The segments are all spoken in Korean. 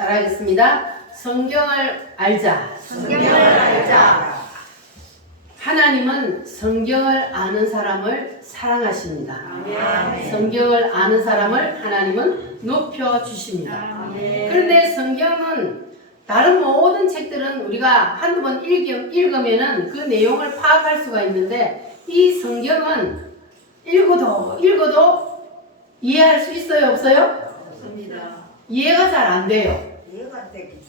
따라하겠습니다. 성경을 알자. 성경을 알자. 하나님은 성경을 아는 사람을 사랑하십니다. 아멘. 성경을 아는 사람을 하나님은 높여주십니다. 아멘. 그런데 성경은 다른 모든 책들은 우리가 한두 번 읽으면은 그 내용을 파악할 수가 있는데 이 성경은 읽어도 이해할 수 있어요? 없어요? 없습니다. 이해가 잘 안 돼요.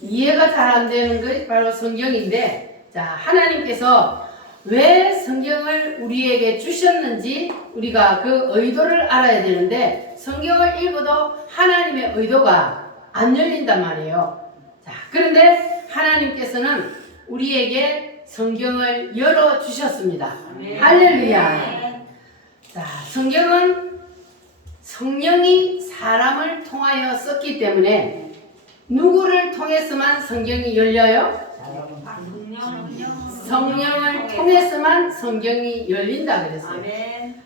이해가 잘 안 되는 것이 바로 성경인데, 자, 하나님께서 왜 성경을 우리에게 주셨는지 우리가 그 의도를 알아야 되는데, 성경을 읽어도 하나님의 의도가 안 열린단 말이에요. 자, 그런데 하나님께서는 우리에게 성경을 열어주셨습니다. 할렐루야. 자, 성경은 성령이 사람을 통하여 썼기 때문에 누구를 통해서만 성경이 열려요? 성령을 통해서만 성경이 열린다 그랬어요.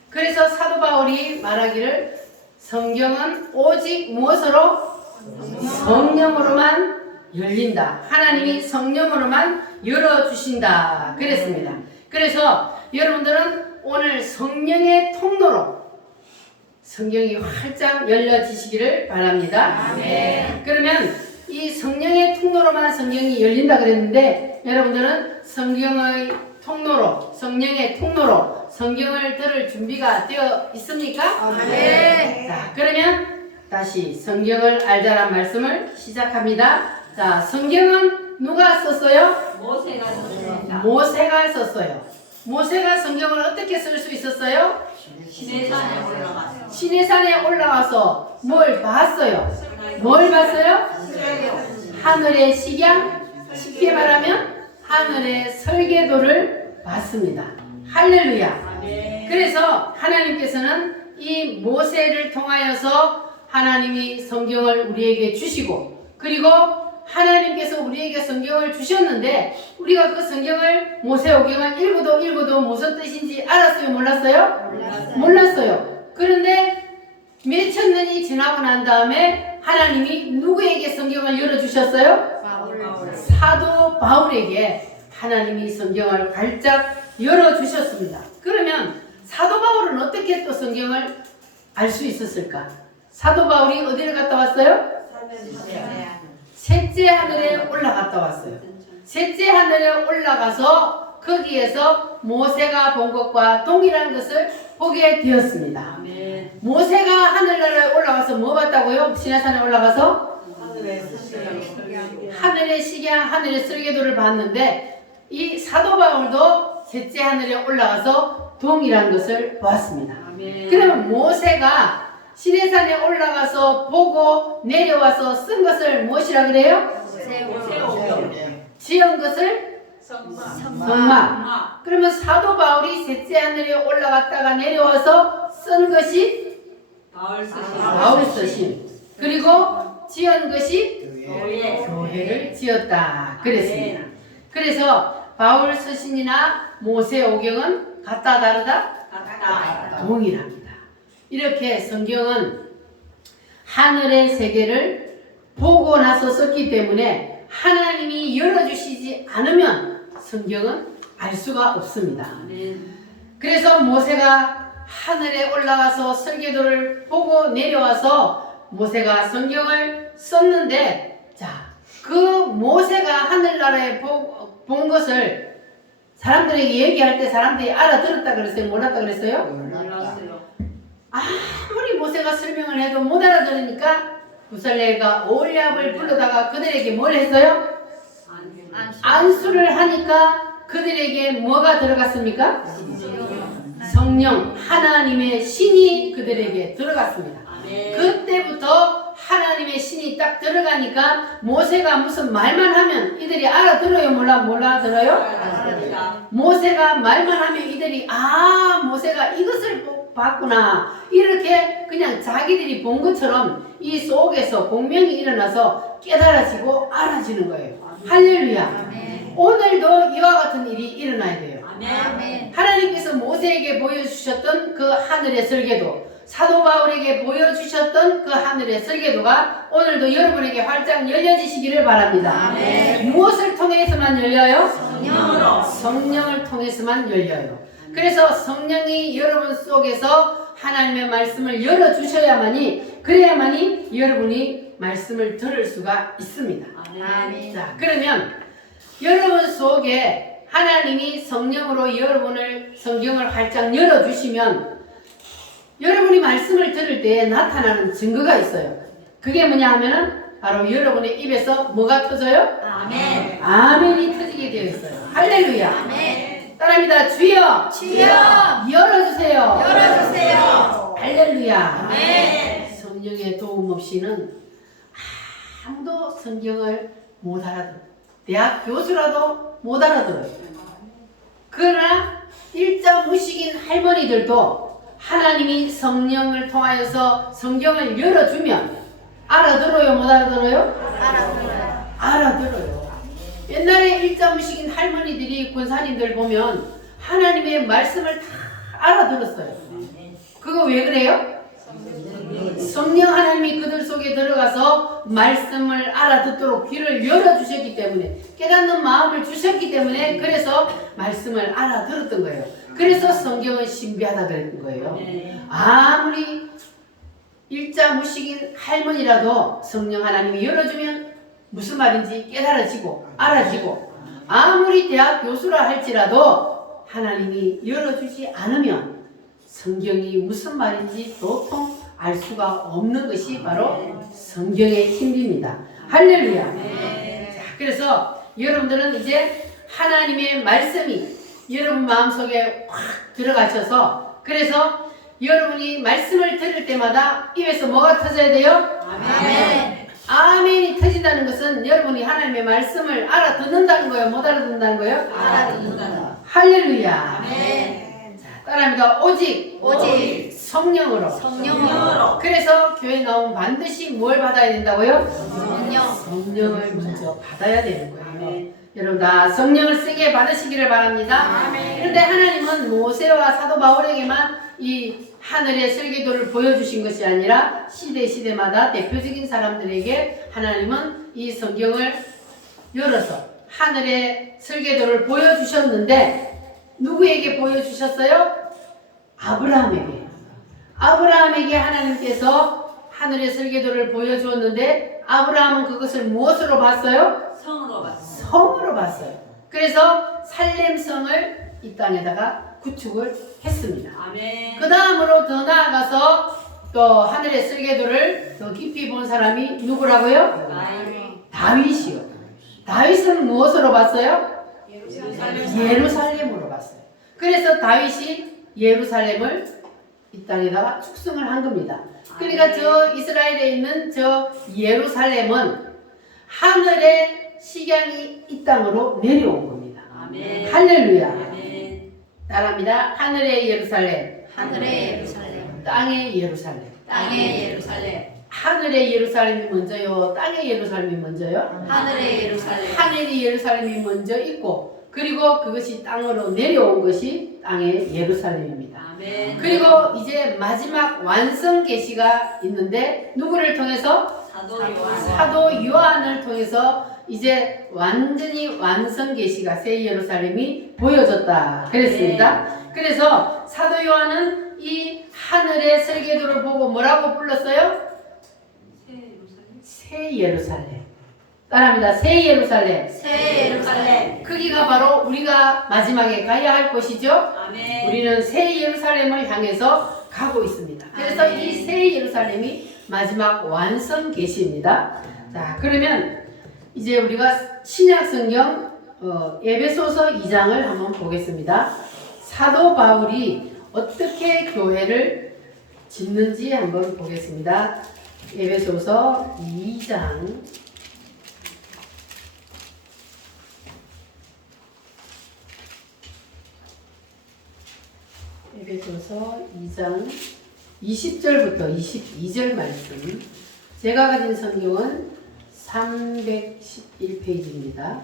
그래서 사도 바울이 말하기를 성경은 오직 무엇으로? 성령으로만 열린다. 하나님이 성령으로만 열어주신다 그랬습니다. 그래서 여러분들은 오늘 성령의 통로로 성경이 활짝 열려지시기를 바랍니다. 아멘. 그러면 이 성령의 통로로만 성경이 열린다 그랬는데 여러분들은 성경의 통로로, 성령의 통로로 성경을 들을 준비가 되어 있습니까? 아멘. 자, 그러면 다시 성경을 알자란 말씀을 시작합니다. 자, 성경은 누가 썼어요? 모세가 썼습니다. 모세가 썼어요. 모세가 성경을 어떻게 쓸 수 있었어요? 시내산에 올라갔어요. 시내산에 올라와서 뭘 봤어요? 뭘 봤어요? 하늘의 식양, 쉽게 말하면 하늘의 설계도를 봤습니다. 할렐루야. 그래서 하나님께서는 이 모세를 통하여서 하나님이 성경을 우리에게 주시고, 그리고 하나님께서 우리에게 성경을 주셨는데 우리가 그 성경을 모세오경을 읽어도 무슨 뜻인지 알았어요? 몰랐어요? 몰랐어요. 그런데 몇천 년이 지나고 난 다음에 하나님이 누구에게 성경을 열어주셨어요? 사도 바울에게 하나님이 성경을 활짝 열어주셨습니다. 그러면 사도 바울은 어떻게 또 성경을 알 수 있었을까? 사도 바울이 어디를 갔다 왔어요? 셋째 하늘에 올라갔다 왔어요. 셋째 하늘에 올라가서 거기에서 모세가 본 것과 동일한 것을 보게 되었습니다. 모세가 하늘나라에 올라가서 뭐 봤다고요? 시내산에 올라가서 하늘의 식양, 하늘의 설계도를 봤는데 이 사도 바울도 셋째 하늘에 올라가서 동일한 것을 보았습니다. 그러면 모세가 시내산에 올라가서 보고 내려와서 쓴 것을 무엇이라 그래요? 지은 것을 성막. 그러면 사도 바울이 셋째 하늘에 올라갔다가 내려와서 쓴 것이 바울 서신. 그리고 지은 것이 교회를 지었다 그랬습니다. 그래서 바울 서신이나 모세 오경은 같다 다르다? 동일합니다. 이렇게 성경은 하늘의 세계를 보고 나서 썼기 때문에 하나님이 열어주시지 않으면 성경은 알 수가 없습니다. 그래서 모세가 하늘에 올라가서 설계도를 보고 내려와서 모세가 성경을 썼는데, 자, 그 모세가 하늘나라에 본 것을 사람들에게 얘기할 때 사람들이 알아들었다 그랬어요? 몰랐다 그랬어요? 아무리 모세가 설명을 해도 못 알아들으니까 구살레가 올리압을 불러다가 그들에게 뭘 했어요? 안수를 하니까 그들에게 뭐가 들어갔습니까? 성령, 하나님의 신이 그들에게 들어갔습니다. 그때부터 하나님의 신이 딱 들어가니까 모세가 무슨 말만 하면 이들이 알아들어요? 몰라들어요? 모세가 말만 하면 이들이 모세가 이것을 봤구나, 이렇게 그냥 자기들이 본 것처럼 이 속에서 공명이 일어나서 깨달아지고 알아지는 거예요. 할렐루야. 오늘도 이와 같은 일이 일어나야 돼요. 하나님께서 모세에게 보여주셨던 그 하늘의 설계도, 사도 바울에게 보여주셨던 열어주셨던 그 하늘의 설계도가 오늘도 여러분에게 활짝 열려지시기를 바랍니다. 아멘. 무엇을 통해서만 열려요? 성령으로. 성령을 통해서만 열려요. 그래서 성령이 여러분 속에서 하나님의 말씀을 열어주셔야만이, 그래야만이 여러분이 말씀을 들을 수가 있습니다. 아멘. 자, 그러면 여러분 속에 하나님이 성령으로 여러분을 성경을 활짝 열어주시면 여러분이 말씀을 들을 때에 나타나는 증거가 있어요. 그게 뭐냐 하면은 바로 여러분의 입에서 뭐가 터져요? 아멘. 아멘이 터지게 되어 있어요. 할렐루야. 아멘. 따라합니다. 주여. 주여. 열어주세요. 열어주세요. 할렐루야. 아멘. 성령의 도움 없이는 아무도 성경을 못 알아들어요. 대학 교수라도 못 알아들어요. 그러나 일자무식인 할머니들도 하나님이 성령을 통하여서 성경을 열어주면 알아들어요? 못 알아들어요? 알아들어요. 알아들어요. 옛날에 일자무식인 할머니들이 권사님들 보면 하나님의 말씀을 다 알아들었어요. 그거 왜 그래요? 성령 하나님이 그들 속에 들어가서 말씀을 알아듣도록 귀를 열어주셨기 때문에, 깨닫는 마음을 주셨기 때문에, 그래서 말씀을 알아들었던 거예요. 그래서 성경은 신비하다 그랬던 거예요. 아무리 일자무식인 할머니라도 성령 하나님이 열어주면 무슨 말인지 깨달아지고 알아지고, 아무리 대학 교수라 할지라도 하나님이 열어주지 않으면 성경이 무슨 말인지 도통 알 수가 없는 것이 바로 성경의 힘입니다. 할렐루야. 자, 그래서 여러분들은 이제 하나님의 말씀이 여러분 마음속에 확 들어가셔서, 그래서 여러분이 말씀을 들을 때마다 입에서 뭐가 터져야 돼요? 아멘. 아멘이 터진다는 것은 여러분이 하나님의 말씀을 알아듣는다는 거예요? 못 알아듣는다는 거예요? 알아듣는다. 할렐루야. 아멘. 자, 따라합니다. 오직 성령으로. 성령으로. 그래서 교회 나오면 반드시 뭘 받아야 된다고요? 성령. 성령을 먼저 받아야 되는 거예요. 여러분 다 성령을 세게 받으시기를 바랍니다. 아멘. 그런데 하나님은 모세와 사도 바울에게만 이 하늘의 설계도를 보여주신 것이 아니라 시대마다 대표적인 사람들에게 하나님은 이 성경을 열어서 하늘의 설계도를 보여주셨는데, 누구에게 보여주셨어요? 아브라함에게. 아브라함에게 하나님께서 하늘의 설계도를 보여주었는데, 아브라함은 그것을 무엇으로 봤어요? 성으로 봤습니다. 성으로 봤어요. 그래서 살렘성을 이 땅에다가 구축을 했습니다. 아멘. 그 다음으로 더 나아가서 또 하늘의 설계도를 더 깊이 본 사람이 누구라고요? 다윗이요. 다윗은 무엇으로 봤어요? 예루살렘으로 봤어요. 그래서 다윗이 예루살렘을 이 땅에다가 축성을 한 겁니다. 그러니까 저 이스라엘에 있는 저 예루살렘은 하늘의 식양이 이 땅으로 내려온 겁니다. 아멘. 할렐루야. 아멘. 따라합니다. 하늘의 예루살렘, 하늘의 예루살렘. 땅의 예루살렘. 땅의 예루살렘. 하늘의 예루살렘이 먼저요, 땅의 예루살렘이 먼저요? 하늘의 예루살렘. 하늘의 예루살렘이 먼저 있고, 그리고 그것이 땅으로 내려온 것이 땅의 예루살렘입니다. 아멘. 그리고 이제 마지막 완성 계시가 있는데, 누구를 통해서? 사도 요한. 사도 요한을 통해서 이제 완전히 완성 계시가 새 예루살렘이 보여졌다 그랬습니다. 그래서 사도 요한은 이 하늘의 설계도를 보고 뭐라고 불렀어요? 새 예루살렘. 따라합니다. 새 예루살렘. 새 예루살렘. 거기가 바로 우리가 마지막에 가야 할 곳이죠. 아멘. 우리는 새 예루살렘을 향해서 가고 있습니다. 그래서 아멘. 이 새 예루살렘이 마지막 완성 계시입니다. 자, 그러면 이제 우리가 신약 성경 에베소서 2장을 한번 보겠습니다. 사도 바울이 어떻게 교회를 짓는지 한번 보겠습니다. 에베소서 2장 에베소서 2장 20절부터 22절 말씀. 제가 가진 성경은 311페이지입니다.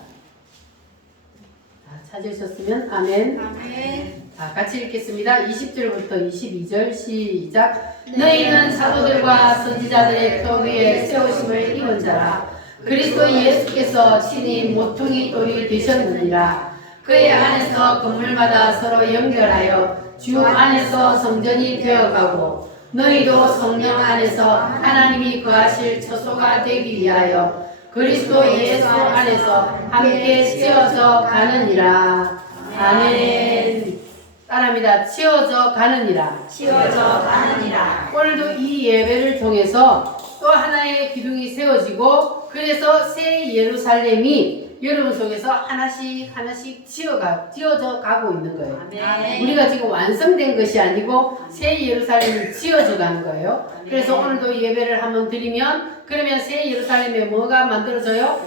찾으셨으면 아멘. 아멘. 자, 같이 읽겠습니다. 20절부터 22절 시작. 너희는 사도들과 선지자들의 터 위에 세우심을 입은 자라. 그리스도 예수께서 친히 모퉁이 돌이 되셨느니라. 그의 안에서 건물마다 서로 연결하여 주 안에서 성전이 되어가고 너희도 성령 안에서 하나님이 거하실 처소가 되기 위하여 그리스도 예수 안에서 함께 지어져 가느니라. 아멘. 따라합니다. 지어져 가느니라. 지어져 가느니라. 오늘도 이 예배를 통해서 또 하나의 기둥이 세워지고 그래서 새 예루살렘이 여러분 속에서 하나씩 하나씩 지어져 가고 있는 거예요. 아멘. 우리가 지금 완성된 것이 아니고 새 예루살렘이 지어져 가는 거예요. 그래서 오늘도 예배를 한번 드리면 그러면 새 예루살렘에 뭐가 만들어져요?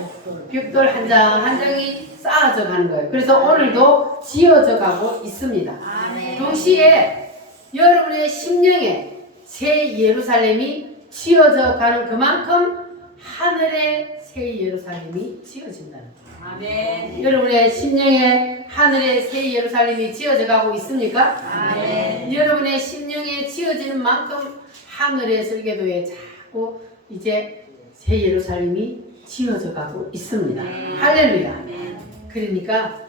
벽돌 한 장 한 장이 쌓아져 가는 거예요. 그래서 오늘도 지어져 가고 있습니다. 아멘. 동시에 여러분의 심령에 새 예루살렘이 지어져 가는 그만큼 하늘의 새 예루살렘이 지어진다는 거예요. 아멘. 여러분의 심령에 하늘의 새 예루살렘이 지어져 가고 있습니까? 아멘. 여러분의 심령에 지어지는 만큼 하늘의 설계도에 자꾸 이제 새 예루살렘이 지어져 가고 있습니다. 할렐루야. 아멘. 그러니까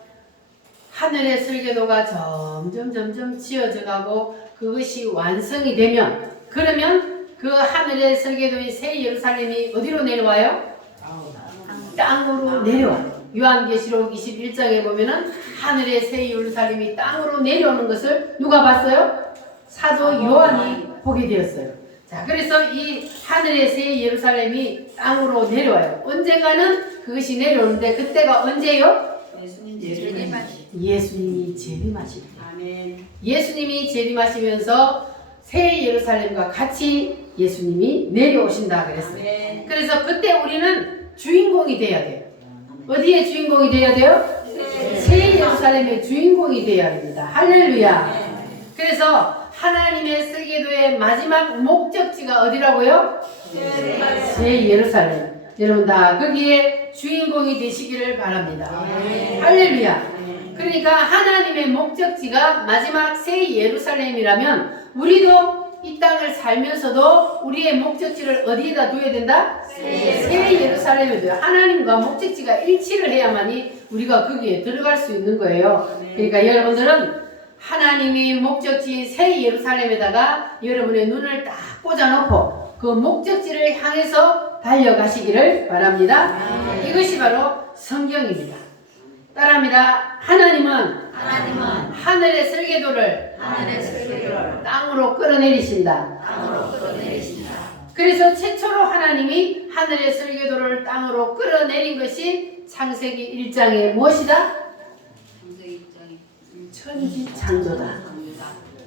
하늘의 설계도가 점점 지어져 가고 그것이 완성이 되면 그러면 그 하늘의 설계도의 새 예루살렘이 어디로 내려와요? 땅으로 내려와요. 요한계시록 21장에 보면은 하늘의 새 예루살렘이 땅으로 내려오는 것을 누가 봤어요? 사도 요한이 보게 되었어요. 자, 그래서 이 하늘의 새 예루살렘이 땅으로 내려와요. 언젠가는 그것이 내려오는데 그때가 언제요? 예수님이 재림하실 때. 아멘. 예수님이 재림하시면서 새 예루살렘과 같이 예수님이 내려오신다 그랬어요. 아멘. 그래서 그때 우리는 주인공이 돼야 돼요. 어디에 주인공이 돼야 돼요? 새 예루살렘의 주인공이 돼야 됩니다. 할렐루야. 그래서 하나님의 설계도의 마지막 목적지가 어디라고요? 새 예루살렘. 여러분 다 거기에 주인공이 되시기를 바랍니다. 할렐루야. 그러니까 하나님의 목적지가 마지막 새 예루살렘이라면 우리도 이 땅을 살면서도 우리의 목적지를 어디에다 둬야 된다? 새 예루살렘에 둬요. 하나님과 목적지가 일치를 해야만이 우리가 거기에 들어갈 수 있는 거예요. 그러니까 여러분들은 하나님이 목적지인 새 예루살렘에다가 여러분의 눈을 딱 꽂아놓고 그 목적지를 향해서 달려가시기를 바랍니다. 이것이 바로 성경입니다. 따라합니다. 하나님은 하늘의 설계도를 땅으로 끌어내리신다. 그래서 최초로 하나님이 하늘의 설계도를 땅으로 끌어내린 것이 창세기 1장의 무엇이다? 천지창조다.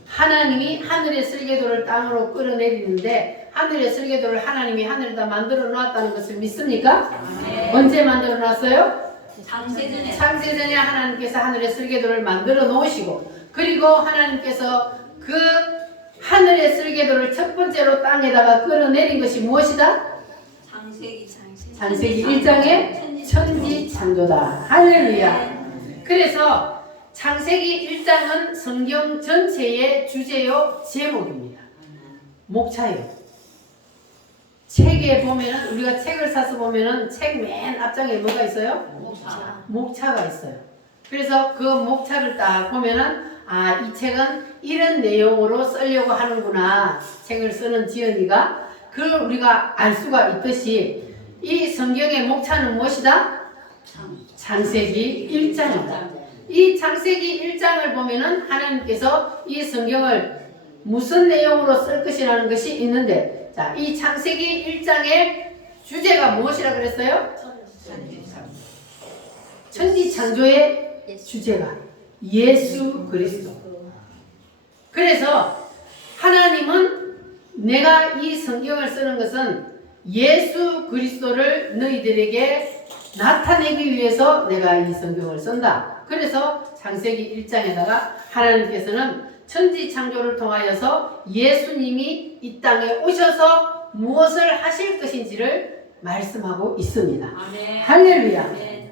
하나님이 하늘의 설계도를 땅으로 끌어내리는데 하늘의 설계도를 하나님이 하늘에다 만들어 놨다는 것을 믿습니까? 언제 만들어 놨어요? 창세전에 하나님께서 하늘의 설계도를 만들어 놓으시고 그리고 하나님께서 그 하늘의 설계도를 첫 번째로 땅에다가 끌어내린 것이 무엇이다? 창세기 1장의 천지창조다. 할렐루야. 그래서 창세기 1장은 성경 전체의 주제요 제목입니다. 목차요. 책에 보면은 우리가 책을 사서 보면은 책 맨 앞장에 뭐가 있어요? 목차가 있어요. 그래서 그 목차를 딱 보면은 아, 이 책은 이런 내용으로 쓰려고 하는구나. 책을 쓰는 지연이가 그걸 우리가 알 수가 있듯이 이 성경의 목차는 무엇이다? 창세기 1장이다. 이 창세기 1장을 보면은 하나님께서 이 성경을 무슨 내용으로 쓸 것이라는 것이 있는데 자, 이 창세기 1장의 주제가 무엇이라 그랬어요? 천지창조의 주제가 예수 그리스도. 그래서 하나님은 내가 이 성경을 쓰는 것은 예수 그리스도를 너희들에게 나타내기 위해서 내가 이 성경을 쓴다. 그래서 창세기 1장에다가 하나님께서는 천지창조를 통하여서 예수님이 이 땅에 오셔서 무엇을 하실 것인지를 말씀하고 있습니다. 아멘. 할렐루야. 아멘.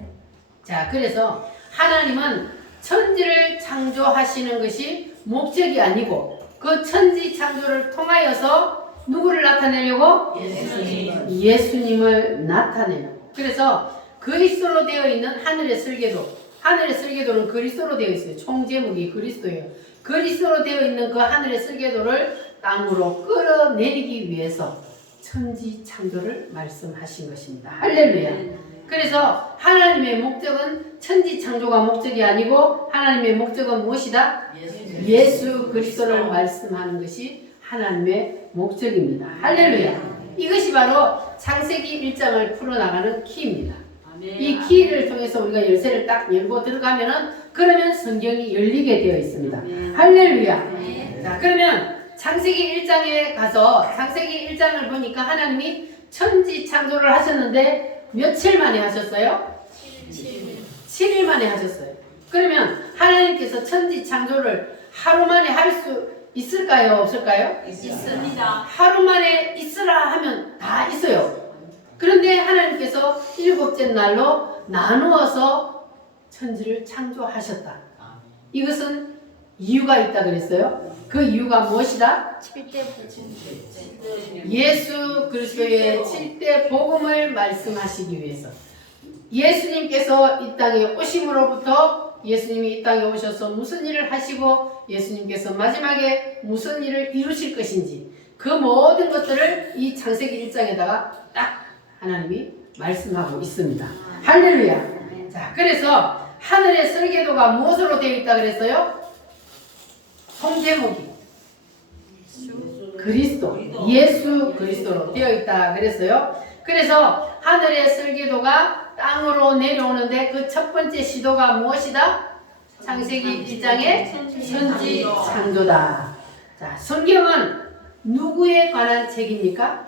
자, 그래서 하나님은 천지를 창조하시는 것이 목적이 아니고 그 천지 창조를 통하여서 누구를 나타내려고? 예수님을 나타내는. 그래서 그리스도로 되어 있는 하늘의 설계도는 그리스도로 되어 있어요. 총 제목이 그리스도예요. 그리스도로 되어 있는 그 하늘의 설계도를 땅으로 끌어내리기 위해서 천지 창조를 말씀하신 것입니다. 할렐루야. 그래서 하나님의 목적은 천지 창조가 목적이 아니고 하나님의 목적은 무엇이다? 예수 그리스도를 말씀하는 것이 하나님의 목적입니다. 할렐루야. 이것이 바로 창세기 1장을 풀어나가는 키입니다. 이 키를 통해서 우리가 열쇠를 딱 열고 들어가면은 그러면 성경이 열리게 되어 있습니다. 할렐루야. 자, 그러면 창세기 1장에 가서 창세기 1장을 보니까 하나님이 천지 창조를 하셨는데 며칠 만에 하셨어요? 7일 만에 하셨어요. 그러면 하나님께서 천지 창조를 하루 만에 할 수 있을까요? 없을까요? 있습니다. 하루 만에 있으라 하면 다 있어요. 그런데 하나님께서 7째 날로 나누어서 천지를 창조하셨다. 이것은 이유가 있다 그랬어요. 그 이유가 무엇이다? 예수 그리스도의 7대 복음을 말씀하시기 위해서. 예수님께서 이 땅에 오심으로부터 예수님이 이 땅에 오셔서 무슨 일을 하시고 예수님께서 마지막에 무슨 일을 이루실 것인지 그 모든 것들을 이 창세기 1장에다가 딱 하나님이 말씀하고 있습니다. 할렐루야. 자, 그래서 하늘의 설계도가 무엇으로 되어 있다 그랬어요? 성제목이 그리스도, 예수 그리스도로 되어 있다 그랬어요. 그래서 하늘의 설계도가 땅으로 내려오는데 그 첫 번째 시도가 무엇이다? 창세기 1장의 천지 창조다. 자, 성경은 누구에 관한 책입니까?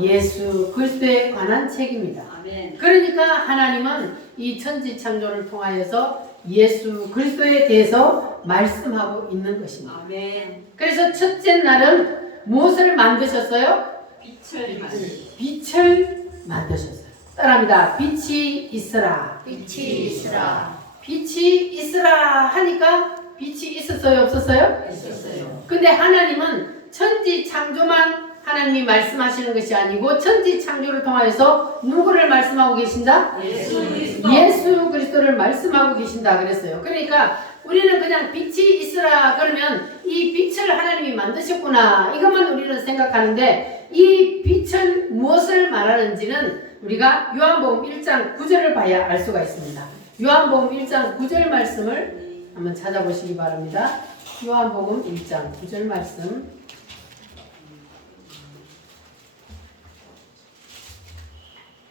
예수 그리스도에 관한 책입니다. 그러니까 하나님은 이 천지 창조를 통하여서 예수 그리스도에 대해서 말씀하고 있는 것입니다. 그래서 첫째 날은 무엇을 만드셨어요? 빛을 만드셨어요. 따라합니다. 빛이 있으라. 빛이 있으라 하니까 빛이 있었어요? 없었어요? 있었어요. 근데 하나님은 천지 창조만 하나님이 말씀하시는 것이 아니고 천지 창조를 통하여서 누구를 말씀하고 계신다? 예수 그리스도를 말씀하고 계신다 그랬어요. 그러니까 우리는 그냥 빛이 있으라 그러면 이 빛을 하나님이 만드셨구나 이것만 우리는 생각하는데 이 빛은 무엇을 말하는지는 우리가 요한복음 1장 9절을 봐야 알 수가 있습니다. 요한복음 1장 9절 말씀을 한번 찾아보시기 바랍니다. 요한복음 1장 9절 말씀.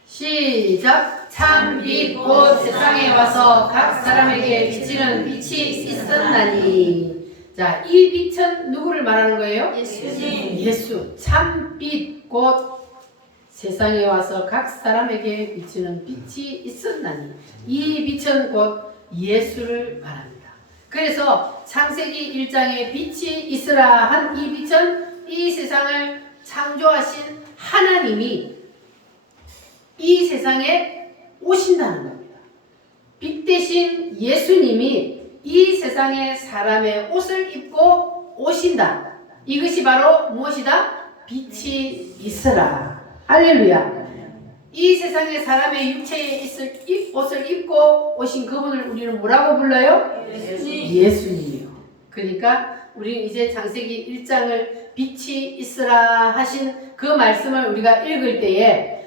시작. 참 빛 곧 세상에 와서 각 사람에게 비치는 빛이 있었나니. 자, 이 빛은 누구를 말하는 거예요? 예수. 참 빛 곧 세상에 와서 각 사람에게 비치는 빛이 있었나니. 이 빛은 곧 예수를 말합니다. 그래서 창세기 1장에 빛이 있으라 한 이 빛은 이 세상을 창조하신 하나님이 이 세상에 오신다는 겁니다. 빛 대신 예수님이 이 세상에 사람의 옷을 입고 오신다. 이것이 바로 무엇이다? 빛이 있으라. 할렐루야. 이 세상에 사람의 육체에 있을 옷을 입고 오신 그분을 우리는 뭐라고 불러요? 예수님이요. 그러니까 우리는 이제 창세기 1장을 빛이 있으라 하신 그 말씀을 우리가 읽을 때에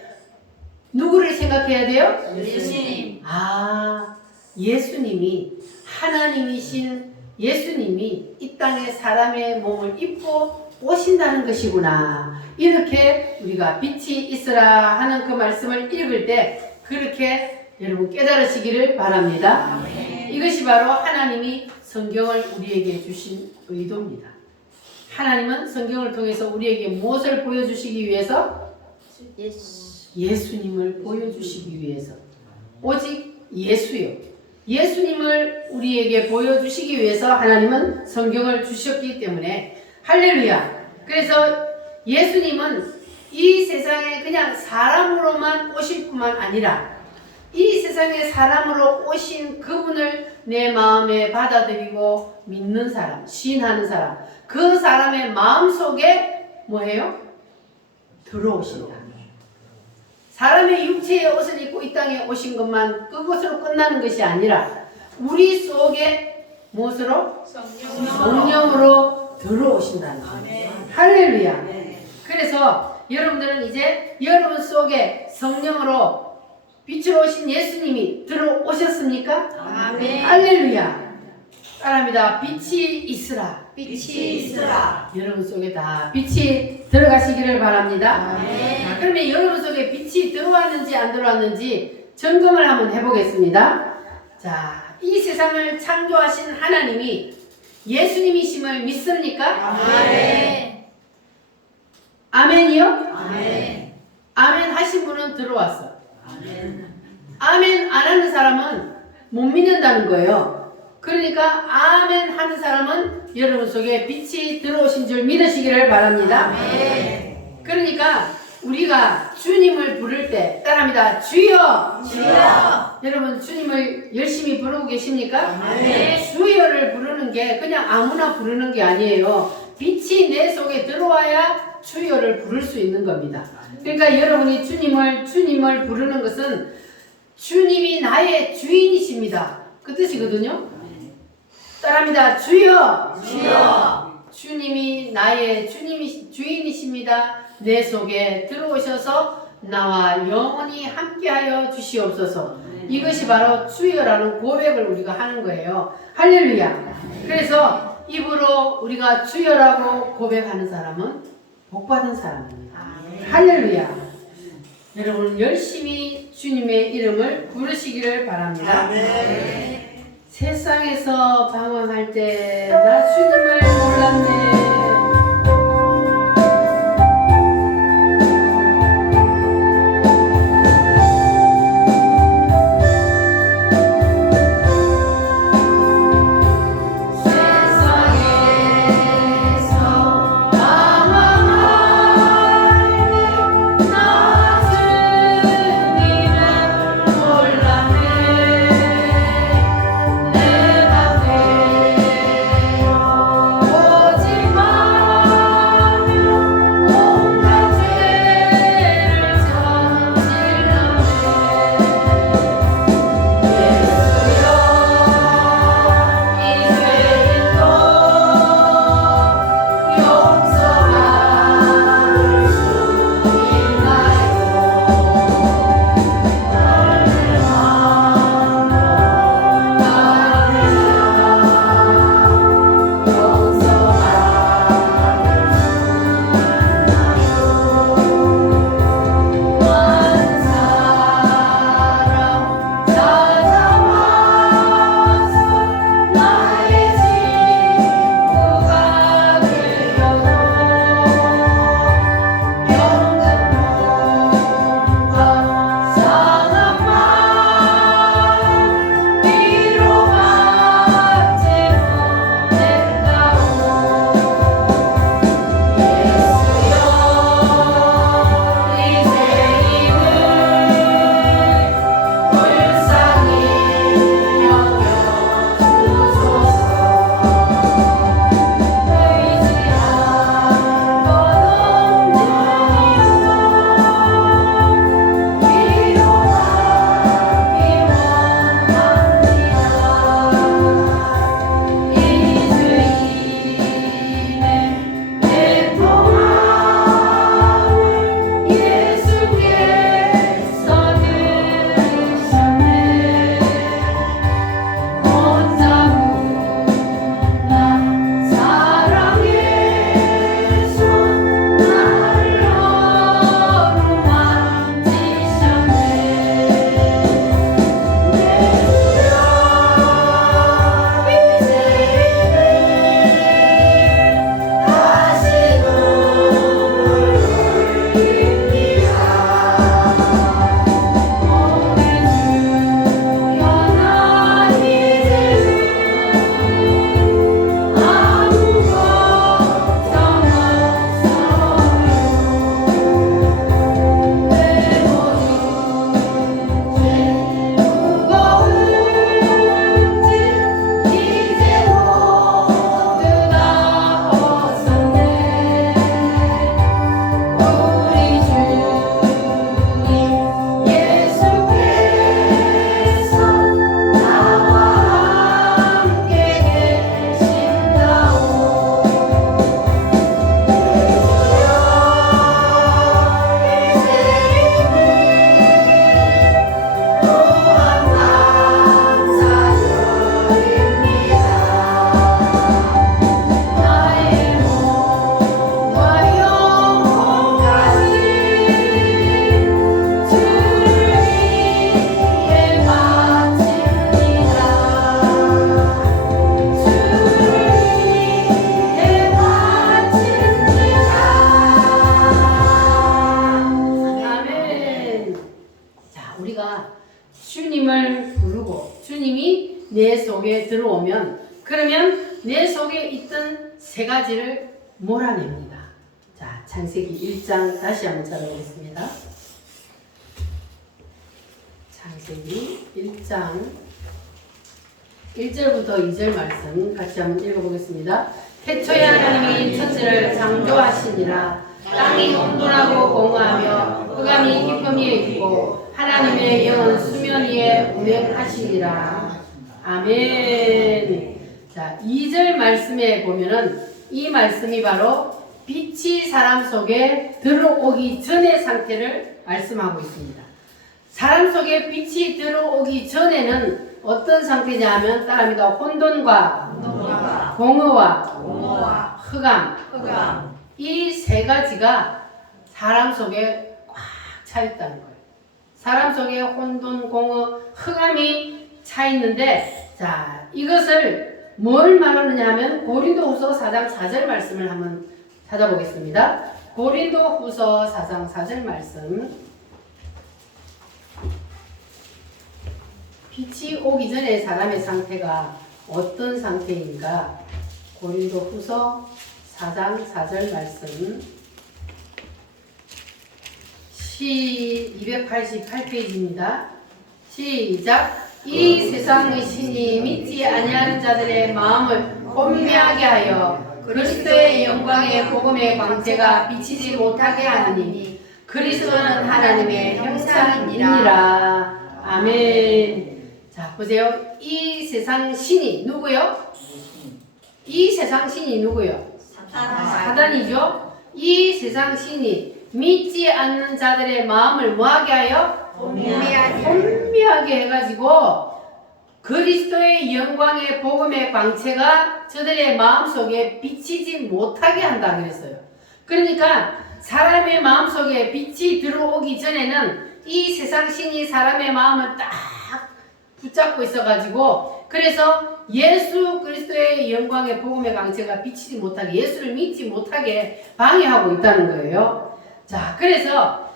누구를 생각해야 돼요? 예수님. 아, 예수님이 하나님이신 예수님이 이 땅에 사람의 몸을 입고 오신다는 것이구나. 이렇게 우리가 빛이 있으라 하는 그 말씀을 읽을 때 그렇게 여러분 깨달으시기를 바랍니다. 이것이 바로 하나님이 성경을 우리에게 주신 의도입니다. 하나님은 성경을 통해서 우리에게 무엇을 보여주시기 위해서? 예수님을 보여주시기 위해서. 오직 예수요. 예수님을 우리에게 보여주시기 위해서 하나님은 성경을 주셨기 때문에 할렐루야. 그래서 예수님은 이 세상에 그냥 사람으로만 오실 뿐만 아니라 이 세상에 사람으로 오신 그분을 내 마음에 받아들이고 믿는 사람, 신하는 사람, 그 사람의 마음속에 뭐예요? 들어오신다. 사람의 육체의 옷을 입고 이 땅에 오신 것만 그것으로 끝나는 것이 아니라 우리 속에 무엇으로? 성령으로 들어오신다는 거예요. 할렐루야. 그래서 여러분들은 이제 여러분 속에 성령으로 빛으로 오신 예수님이 들어오셨습니까? 아멘. 할렐루야. 따라합니다. 빛이 있으라. 빛이 있으라. 여러분 속에 다 빛이 들어가시기를 바랍니다. 아멘. 자, 그러면 여러분 속에 빛이 들어왔는지 안 들어왔는지 점검을 한번 해보겠습니다. 자, 이 세상을 창조하신 하나님이 예수님이심을 믿습니까? 아멘. 아멘이요? 아멘. 아멘 하신 분은 들어왔어. 아멘. 아멘 안 하는 사람은 못 믿는다는 거예요. 그러니까 아멘 하는 사람은 여러분 속에 빛이 들어오신 줄 믿으시기를 바랍니다. 아멘. 그러니까 우리가 주님을 부를 때 따라합니다. 주여! 주여! 여러분 주님을 열심히 부르고 계십니까? 네. 주여를 부르는 게 그냥 아무나 부르는 게 아니에요. 빛이 내 속에 들어와야 주여를 부를 수 있는 겁니다. 그러니까 여러분이 주님을 부르는 것은 주님이 나의 주인이십니다. 그 뜻이거든요. 따라합니다. 주여! 주여! 주님이 나의 주인이십니다. 내 속에 들어오셔서 나와 영원히 함께하여 주시옵소서. 이것이 바로 주여라는 고백을 우리가 하는 거예요. 할렐루야. 그래서 입으로 우리가 주여라고 고백하는 사람은 복받은 사람입니다. 할렐루야. 여러분 열심히 주님의 이름을 부르시기를 바랍니다. 세상에서 방황할 때 나 주님을 몰랐네. 오직 내 속에 들어오면 그러면 내 속에 있던 세 가지를 몰아냅니다. 자, 창세기 1장 다시 한번 찾아보겠습니다. 창세기 1장 1절부터 2절 말씀 같이 한번 읽어보겠습니다. 태초에 하나님이 천지를 창조하시니라. 땅이 혼돈하고 공허하며 흑암이 깊음 위에 있고 하나님의 영은 수면 위에 운행하시니라. 아멘. 자, 2절 말씀에 보면은 이 말씀이 바로 빛이 사람 속에 들어오기 전의 상태를 말씀하고 있습니다. 사람 속에 빛이 들어오기 전에는 어떤 상태냐 하면 따라합니다. 혼돈과 공허와 흑암 이 세 가지가 사람 속에 꽉 차 있다는 거예요. 사람 속에 혼돈, 공허, 흑암이 차 있는데 자, 이것을 뭘 말하느냐 하면 고린도후서 4장 4절 말씀을 한번 찾아보겠습니다. 고린도후서 4장 4절 말씀. 빛이 오기 전에 사람의 상태가 어떤 상태인가? 고린도후서 4장 4절 말씀. 288페이지입니다. 시작. 이 세상의 신이 믿지 아니하는 자들의 마음을 혼미하게 하여 그리스도의 영광의 복음의 광채가 비치지 못하게 하느니 그리스도는 하나님의 형상이니라. 아멘. 자, 보세요. 이 세상 신이 누구요? 이 세상 신이 누구요? 사단이죠. 이 세상 신이 믿지 않는 자들의 마음을 뭐하게 하여? 혼미하게 해가지고 그리스도의 영광의 복음의 광채가 저들의 마음속에 비치지 못하게 한다 그랬어요. 그러니까 사람의 마음속에 빛이 들어오기 전에는 이 세상 신이 사람의 마음을 딱 붙잡고 있어가지고 그래서 예수 그리스도의 영광의 복음의 광채가 비치지 못하게 예수를 믿지 못하게 방해하고 있다는 거예요. 자, 그래서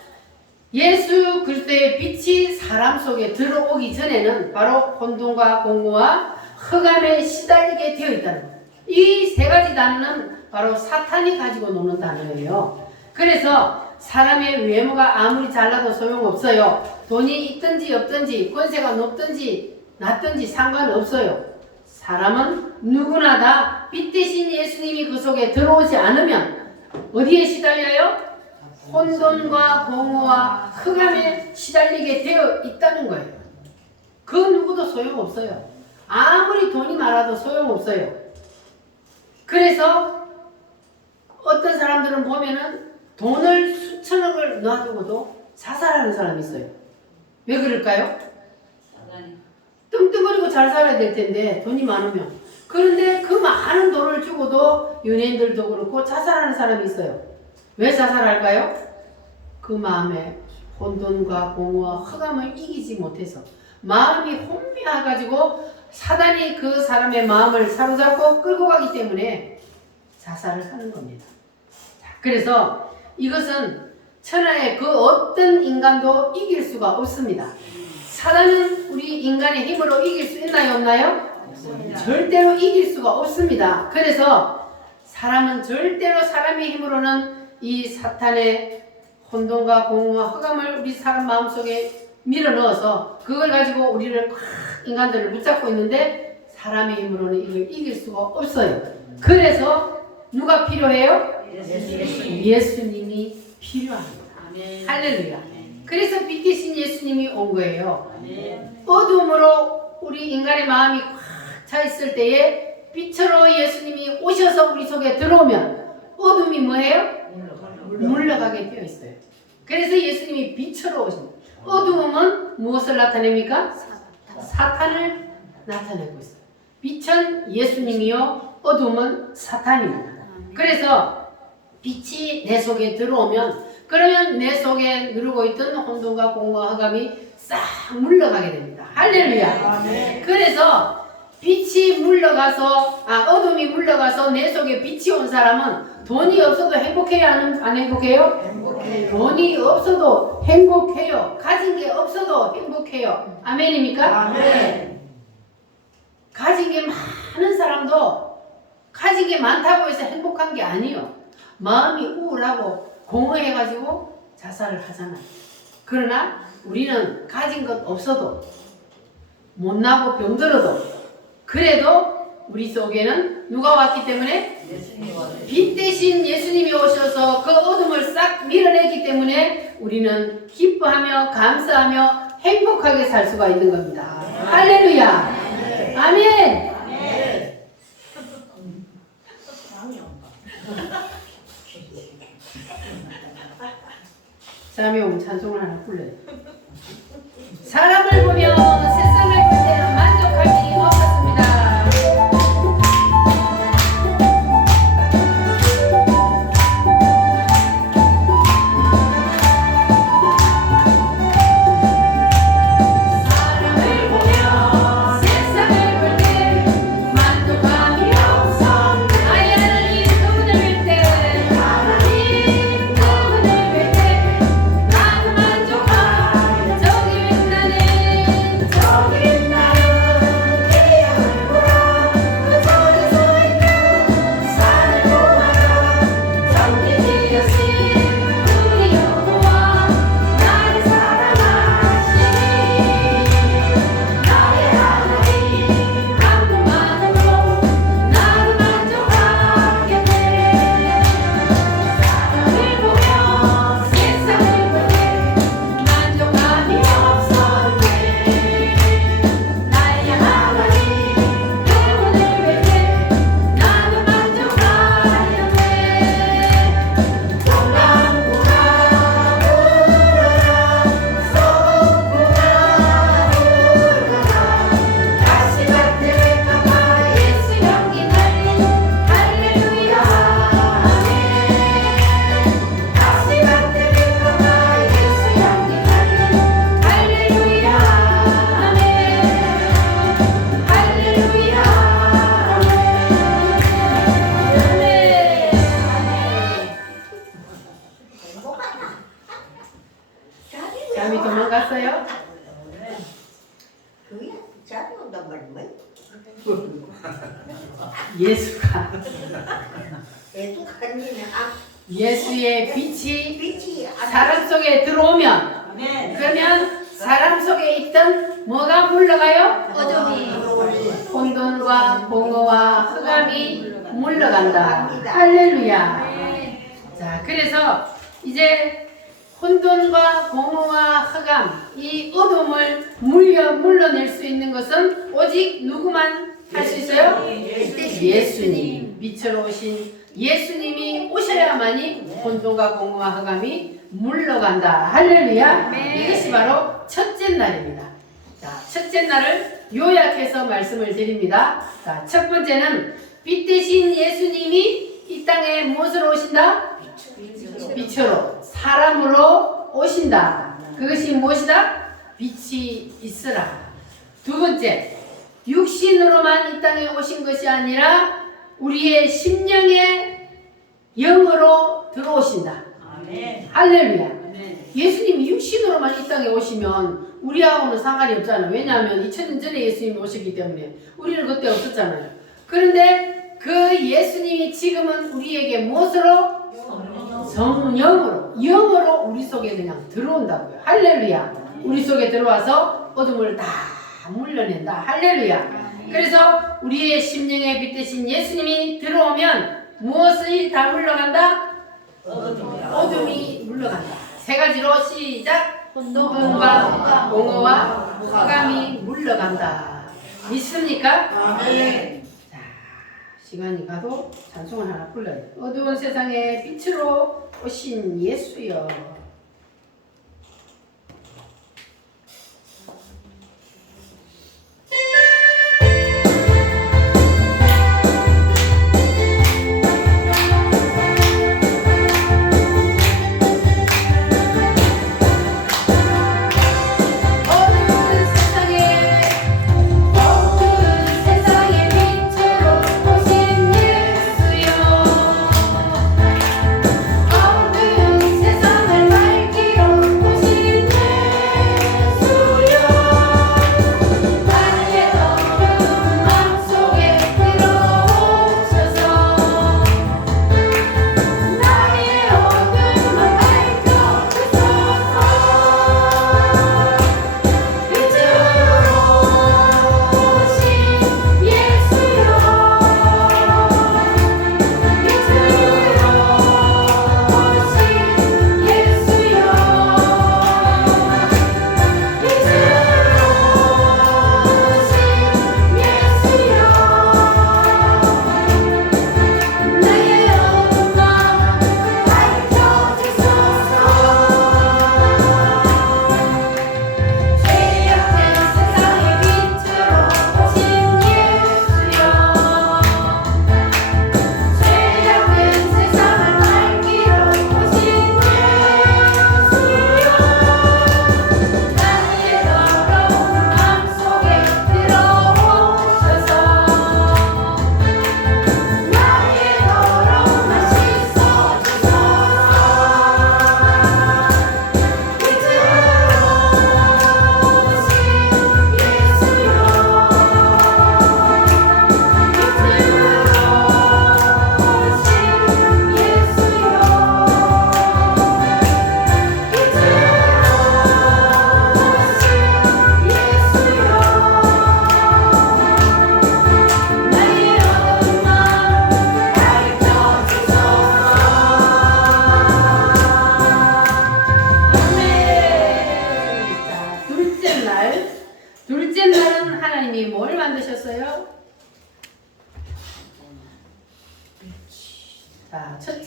예수 그리스도의 빛이 사람 속에 들어오기 전에는 바로 혼돈과 공허와 흑암에 시달리게 되어 있다는 거예요. 이 세 가지 단어는 바로 사탄이 가지고 노는 단어예요. 그래서 사람의 외모가 아무리 잘나도 소용없어요. 돈이 있든지 없든지 권세가 높든지 낮든지 상관없어요. 사람은 누구나 다 빛 대신 예수님이 그 속에 들어오지 않으면 어디에 시달려요? 혼돈과 공허와 흑암에 시달리게 되어 있다는 거예요. 그 누구도 소용없어요. 아무리 돈이 많아도 소용없어요. 그래서 어떤 사람들은 보면은 돈을 수천억을 놔두고도 자살하는 사람이 있어요. 왜 그럴까요? 뚱뚱거리고 잘 살아야 될 텐데 돈이 많으면. 그런데 그 많은 돈을 주고도 연예인들도 그렇고 자살하는 사람이 있어요. 왜 자살할까요? 그 마음에 혼돈과 공허와 흑암을 이기지 못해서 마음이 혼미해가지고 사단이 그 사람의 마음을 사로잡고 끌고 가기 때문에 자살을 하는 겁니다. 자, 그래서 이것은 천하의 그 어떤 인간도 이길 수가 없습니다. 사단은 우리 인간의 힘으로 이길 수 있나요? 없나요? 절대로 이길 수가 없습니다. 그래서 사람은 절대로 사람의 힘으로는 이 사탄의 혼돈과 공허와 흑암을 우리 사람 마음속에 밀어넣어서 그걸 가지고 우리를 인간들을 붙잡고 있는데 사람의 힘으로는 이걸 이길 수가 없어요. 그래서 누가 필요해요? 예수님이 필요합니다. 할렐루야. 그래서 빛 대신 예수님이 온 거예요. 어둠으로 우리 인간의 마음이 꽉 차 있을 때에 빛으로 예수님이 오셔서 우리 속에 들어오면 어둠이 뭐예요? 물러가게 되어 있어요. 그래서 예수님이 빛으로 오십니다. 어둠은 무엇을 나타냅니까? 사탄을 나타내고 있어요. 빛은 예수님이요, 어둠은 사탄입니다. 그래서 빛이 내 속에 들어오면 그러면 내 속에 누르고 있던 혼돈과 공허와 흑암이 싹 물러가게 됩니다. 할렐루야. 그래서 빛이 물러가서 어둠이 물러가서 내 속에 빛이 온 사람은 돈이 없어도 행복해요? 안 행복해요? 행복해요. 돈이 없어도 행복해요. 가진 게 없어도 행복해요. 아멘입니까? 아멘. 가진 게 많은 사람도 가진 게 많다고 해서 행복한 게 아니에요. 마음이 우울하고 공허해가지고 자살을 하잖아요. 그러나 우리는 가진 것 없어도 못나고 병들어도 그래도 우리 속에는 누가 왔기 때문에 빛 대신 예수님이 오셔서 그 어둠을 싹 밀어내기 때문에 우리는 기뻐하며 감사하며 행복하게 살 수가 있는 겁니다. 할렐루야. 아멘. 잠이 오면 찬송을 하나 불러요. 사람을 보며 세상을 볼 때는 만족할 일이 없었습니다. 사람을 보며 세상을 볼 때 만족함이 없어. 나의 하나님 그분을 뵐 때 하나님 그분을 뵐 때 나도 만족함. 저기 빛나는 저기 빛나는 태양을 보라. 그 저리 서 있는 산을 보아라. 전기 지으신 우리 여호와 나를 사랑하시니 나의 하나님 한 분만으로 나도 만족하겠네. 사람을 보며 세상을 볼 때 만족함이 없었네. 나의 하나님 그분을 뵐 때 나도 만족하였네. 동남구나 울어라. 서북구나 울어라. 가시밭에 가마 예수 향기 날린 할렐루야 아멘. 가시밭에 가마 예수 향기 날린 할렐루야 아멘. 할렐루야 아멘. 잠이 도망갔어요? 그게 잠이 온단 말이야. 예수가 애도 간지는 예수의 빛이 빛이 사람 속에 들어오면 아멘. 그러면 사람 속에 있던 뭐가 물러가요? 어둠이 혼돈과 공허와 흑암이 물러간다. 할렐루야. 자, 그래서 이제 혼돈과 공허와 흑암, 이 어둠을 물러낼 수 있는 것은 오직 누구만 할 수 있어요? 예수님. 빛으로 오신 예수님이 오셔야만이 혼돈과 공허와 흑암이 물러간다. 할렐루야. 이것이 바로 첫째 날입니다. 자, 첫째 날을 요약해서 말씀을 드립니다. 자, 첫 번째는 빛 대신 예수님이 이 땅에 무엇으로 오신다? 빛으로, 사람으로 오신다. 그것이 무엇이다? 빛이 있으라. 두 번째, 육신으로만 이 땅에 오신 것이 아니라 우리의 심령의 영으로 들어오신다. 아멘. 할렐루야. 아멘. 예수님이 육신으로만 이 땅에 오시면 우리하고는 상관이 없잖아요. 왜냐하면 2000년 전에 예수님이 오셨기 때문에 우리는 그때 없었잖아요. 그런데 그 예수님이 지금은 우리에게 무엇으로? 영으로 우리 속에 그냥 들어온다고요. 할렐루야. 우리 속에 들어와서 어둠을 다 물려낸다. 할렐루야. 그래서 우리의 심령에 빛 대신 예수님이 들어오면 무엇이 다 물러간다? 어둠이 물러간다. 세 가지로 시작. 혼돈과 공허와 흑암이 물러간다. 믿습니까? 아멘. 자, 시간이 가도 찬송을 하나 불러요. 어두운 세상에 빛으로 오신 예수여. 어두운 세상에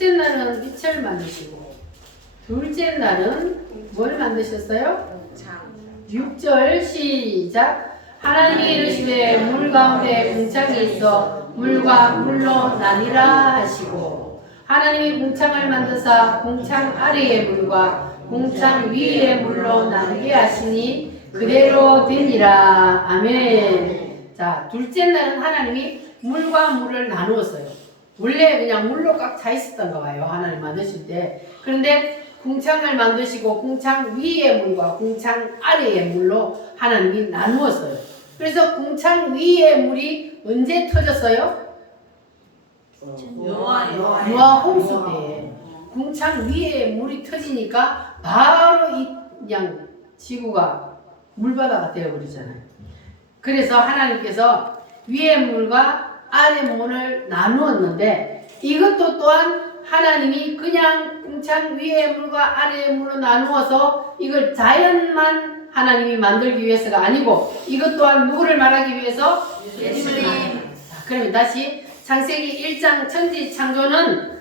첫째 날은 빛을 만드시고 둘째 날은 뭘 만드셨어요? 6절 시작. 하나님이 이르시되 물 가운데 궁창이 있어 물과 물로 나뉘라 하시고 하나님이 궁창을 만드사 궁창 아래의 물과 궁창 위의 물로 나누게 하시니 그대로 되니라. 아멘. 자, 둘째 날은 하나님이 물과 물을 나누었어요. 원래 그냥 물로 꽉 차 있었던가 봐요, 하나님 만드실 때. 그런데 궁창을 만드시고 궁창 위의 물과 궁창 아래의 물로 하나님이 나누었어요. 그래서 궁창 위의 물이 언제 터졌어요? 노아 홍수 때 궁창 위에 물이 터지니까 바로 이 그냥 지구가 물바다가 되어버리잖아요. 그래서 하나님께서 위의 물과 아래 물을 나누었는데 이것도 또한 하나님이 그냥 궁창 위의 물과 아래의 물로 나누어서 이걸 자연만 하나님이 만들기 위해서가 아니고 이것 또한 누구를 말하기 위해서? 예수님. 그러면 다시 창세기 1장 천지 창조는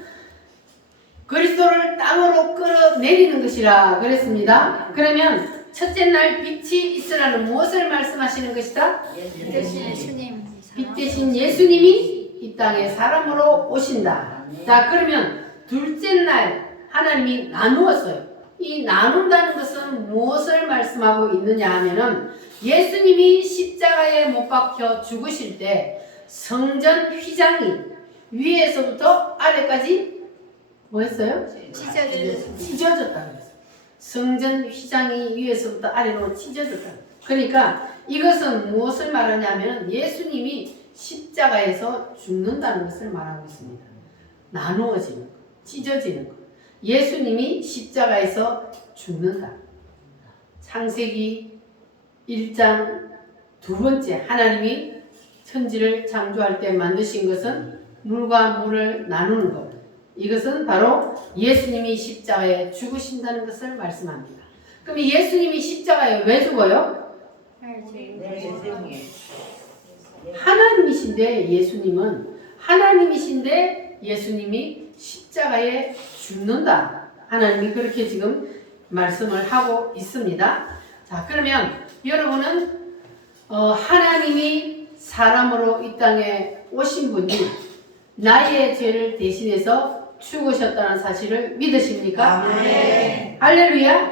그리스도를 땅으로 끌어내리는 것이라 그랬습니다. 그러면 첫째 날 빛이 있으라는 무엇을 말씀하시는 것이다? 빛 대신 예수님이 이 땅에 사람으로 오신다. 자, 그러면 둘째 날 하나님이 나누었어요. 이 나눈다는 것은 무엇을 말씀하고 있느냐 하면은 예수님이 십자가에 못 박혀 죽으실 때 성전 휘장이 위에서부터 아래까지 뭐 했어요? 찢어졌다 그랬어요. 성전 휘장이 위에서부터 아래로 찢어졌다. 그러니까 이것은 무엇을 말하냐면 예수님이 십자가에서 죽는다는 것을 말하고 있습니다. 나누어지는 것, 찢어지는 것. 예수님이 십자가에서 죽는다. 창세기 1장 두 번째 하나님이 천지를 창조할 때 만드신 것은 물과 물을 나누는 것. 이것은 바로 예수님이 십자가에 죽으신다는 것을 말씀합니다. 그럼 예수님이 십자가에 왜 죽어요? 하나님이신데 예수님이 십자가에 죽는다. 하나님이 그렇게 지금 말씀을 하고 있습니다. 자, 그러면 여러분은 하나님이 사람으로 이 땅에 오신 분이 나의 죄를 대신해서 죽으셨다는 사실을 믿으십니까? 네. 할렐루야.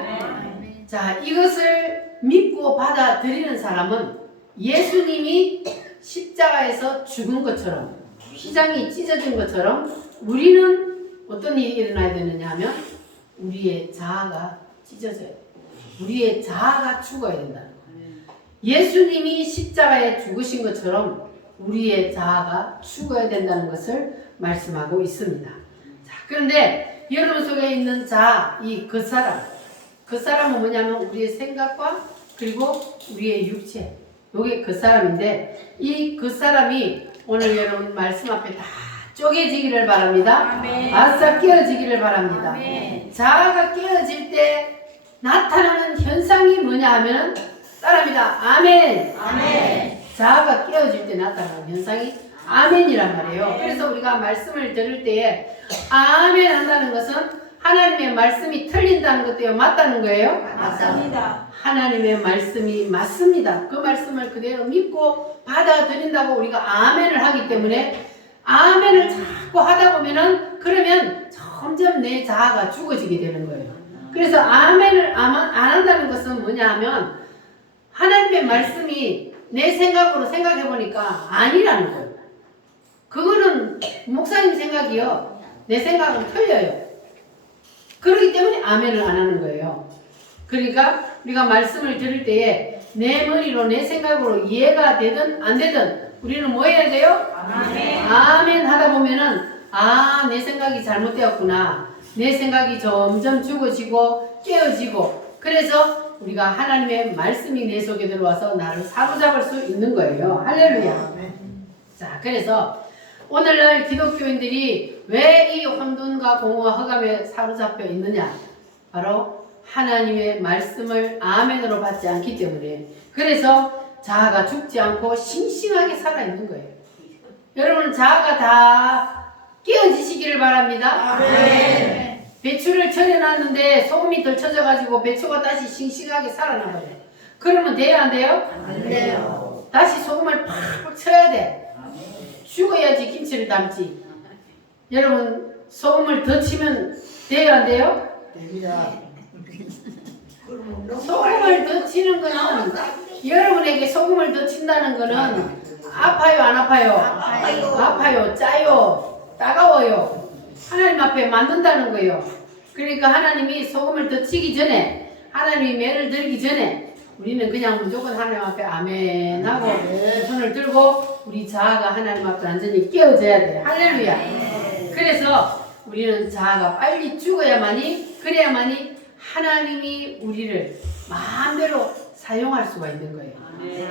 네. 자, 이것을 믿고 받아들이는 사람은 예수님이 십자가에서 죽은 것처럼 휘장이 찢어진 것처럼 우리는 어떤 일이 일어나야 되느냐 하면 우리의 자아가 찢어져요. 우리의 자아가 죽어야 된다. 예수님이 십자가에 죽으신 것처럼 우리의 자아가 죽어야 된다는 것을 말씀하고 있습니다. 자, 그런데 여러분 속에 있는 자아, 이 겉사람은 뭐냐면 우리의 생각과 그리고 우리의 육체, 이게 겉사람인데 이 겉사람이 오늘 여러분 말씀 앞에 다 쪼개지기를 바랍니다. 아멘. 바싹 깨어지기를 바랍니다. 아멘. 자아가 깨어질 때 나타나는 현상이 뭐냐 하면 따라합니다. 아멘. 아멘. 자아가 깨어질 때 나타나는 현상이 아멘이란 말이에요. 그래서 우리가 말씀을 들을 때에 아멘 한다는 것은 하나님의 말씀이 틀린다는 것도요, 맞다는 거예요? 맞습니다. 하나님의 말씀이 맞습니다. 그 말씀을 그대로 믿고 받아들인다고 우리가 아멘을 하기 때문에 아멘을 자꾸 하다 보면은 그러면 점점 내 자아가 죽어지게 되는 거예요. 그래서 아멘을 안 한다는 것은 뭐냐 하면 하나님의 말씀이 내 생각으로 생각해 보니까 아니라는 거예요. 그거는 목사님 생각이요. 내 생각은 틀려요. 그렇기 때문에 아멘을 안 하는 거예요. 그러니까 우리가 말씀을 들을 때에 내 머리로 내 생각으로 이해가 되든 안 되든 우리는 뭐 해야 돼요? 아멘. 아멘 하다 보면은 내 생각이 잘못되었구나. 내 생각이 점점 죽어지고 깨어지고 그래서 우리가 하나님의 말씀이 내 속에 들어와서 나를 사로잡을 수 있는 거예요. 할렐루야. 자, 그래서 오늘날 기독교인들이 왜 이 혼돈과 공허와 흑암에 사로잡혀 있느냐? 바로 하나님의 말씀을 아멘으로 받지 않기 때문에 그래서 자아가 죽지 않고 싱싱하게 살아있는 거예요. 여러분 자아가 다 깨어지시기를 바랍니다. 아멘. 배추를 절여놨는데 소금이 덜 쳐져가지고 배추가 다시 싱싱하게 살아나버려요. 그러면 돼요, 안 돼요? 안 돼요. 다시 소금을 팍팍 쳐야 돼. 죽어야지 김치를 담지. 여러분 소금을 더 치면 돼요, 안 돼요? 됩니다. 그러면 너무 소금을 더 치는 거는 여러분에게 소금을 더 친다는 거는 아파요, 안 아파요? 아파요. 아파요, 짜요, 따가워요. 하나님 앞에 맞는다는 거예요. 그러니까 하나님이 소금을 더 치기 전에, 하나님이 매를 들기 전에 우리는 그냥 무조건 하나님 앞에 아멘 하고 손을 들고 우리 자아가 하나님 앞에 완전히 깨어져야 돼. 할렐루야. 그래서 우리는 자아가 빨리 죽어야만이, 그래야만이 하나님이 우리를 마음대로 사용할 수가 있는 거예요.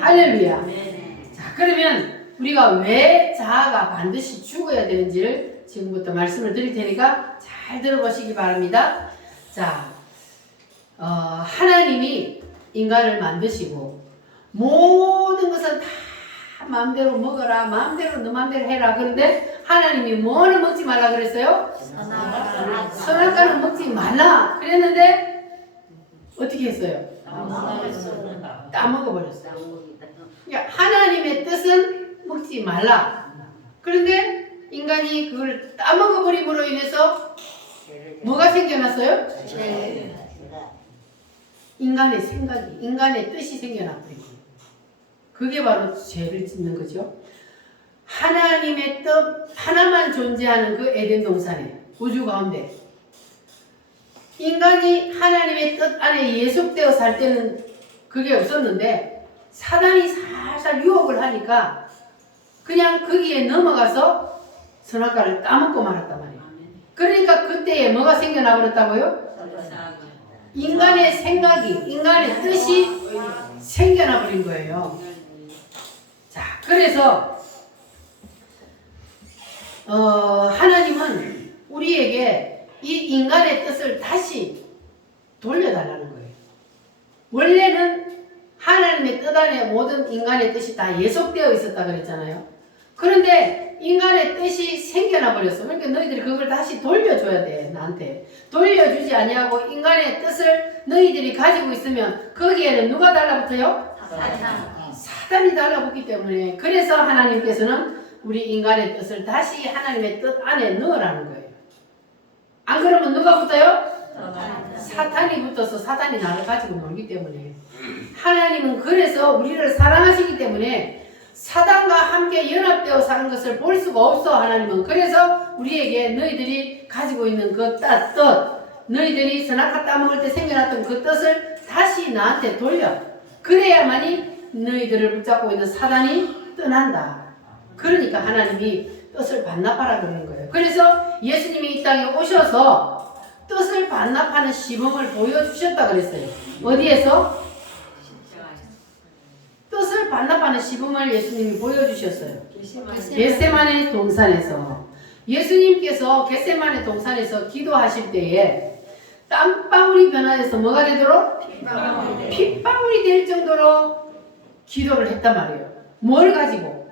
할렐루야. 자, 그러면 우리가 왜 자아가 반드시 죽어야 되는지를 지금부터 말씀을 드릴 테니까 잘 들어보시기 바랍니다. 자, 하나님이 인간을 만드시고 모든 것은 다 마음대로 먹어라, 마음대로 너 마음대로 해라. 그런데 하나님이 뭐를 먹지 말라 그랬어요? 선악과는 먹지 말라 그랬는데 어떻게 했어요? 따먹어버렸어요. 그러니까 하나님의 뜻은 먹지 말라. 그런데 인간이 그걸 따먹어버림으로 인해서 뭐가 생겨났어요? 인간의 생각이, 인간의 뜻이 생겨났거든요. 그게 바로 죄를 짓는 거죠. 하나님의 뜻 하나만 존재하는 그 에덴 동산에, 우주 가운데 인간이 하나님의 뜻 안에 예속되어 살 때는 그게 없었는데 사단이 살살 유혹을 하니까 그냥 거기에 넘어가서 선악과를 따먹고 말았단 말이에요. 그러니까 그때에 뭐가 생겨나 버렸다고요? 인간의 생각이, 인간의 뜻이 생겨나 버린 거예요. 자, 그래서 하나님은 우리에게 이 인간의 뜻을 다시 돌려달라는 거예요. 원래는 하나님의 뜻 안에 모든 인간의 뜻이 다 예속되어 있었다 그랬잖아요. 그런데 인간의 뜻이 생겨나 버렸어. 그러니까 너희들이 그걸 다시 돌려줘야 돼. 나한테 돌려주지 아니하고 인간의 뜻을 너희들이 가지고 있으면 거기에는 누가 달라붙어요? 사단이 달라붙기 때문에. 그래서 하나님께서는 우리 인간의 뜻을 다시 하나님의 뜻 안에 넣으라는 거예요. 안 그러면 누가 붙어요? 사탄이 붙어서 사단이 나를 가지고 놀기 때문에. 하나님은 그래서 우리를 사랑하시기 때문에 사단과 함께 연합되어 사는 것을 볼 수가 없어. 하나님은 그래서 우리에게 너희들이 가지고 있는 그 뜻, 너희들이 선악과 따먹을 때 생겨났던 그 뜻을 다시 나한테 돌려. 그래야만이 너희들을 붙잡고 있는 사단이 떠난다. 그러니까 하나님이 뜻을 반납하라 그러는 거예요. 그래서 예수님이 이 땅에 오셔서 뜻을 반납하는 시범을 보여주셨다 그랬어요. 어디에서? 뜻을 반납하는 시범을 예수님이 보여주셨어요. 겟세마네 동산에서. 예수님께서 겟세마네 동산에서 기도하실 때에 땀방울이 변화돼서 뭐가 되도록? 핏방울이 될 정도로 기도를 했단 말이에요. 뭘 가지고?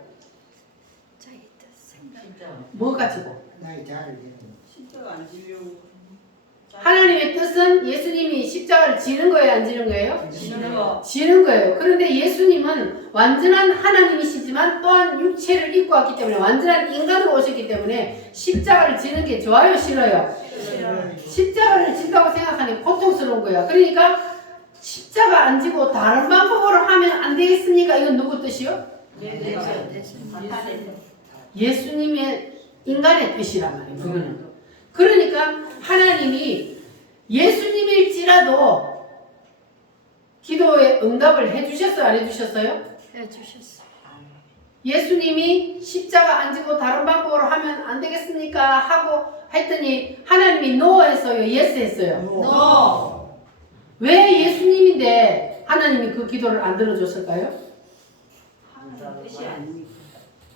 뭐 가지고? 나의 자아를 하나님의 뜻은 예수님이 십자가를 지는 거예요, 안 지는 거예요? 지는 거예요. 그런데 예수님은 완전한 하나님이시지만 또한 육체를 입고 왔기 때문에 완전한 인간으로 오셨기 때문에 십자가를 지는 게 좋아요, 싫어요? 십자가를 진다고 생각하니 고통스러운 거야. 그러니까 십자가 안 지고 다른 방법으로 하면 안 되겠습니까? 이건 누구 뜻이요? 예수님의 인간의 뜻이란 말이에요. 그거는. 그러니까 하나님이 예수님일지라도 기도에 응답을 해주셨어요? 안 해주셨어요? 해주셨어. 예수님이 십자가 안 지고 다른 방법으로 하면 안 되겠습니까? 하고 했더니 하나님이 노 했어요? 예스 했어요? 왜 예수님인데 하나님이 그 기도를 안 들어줬을까요?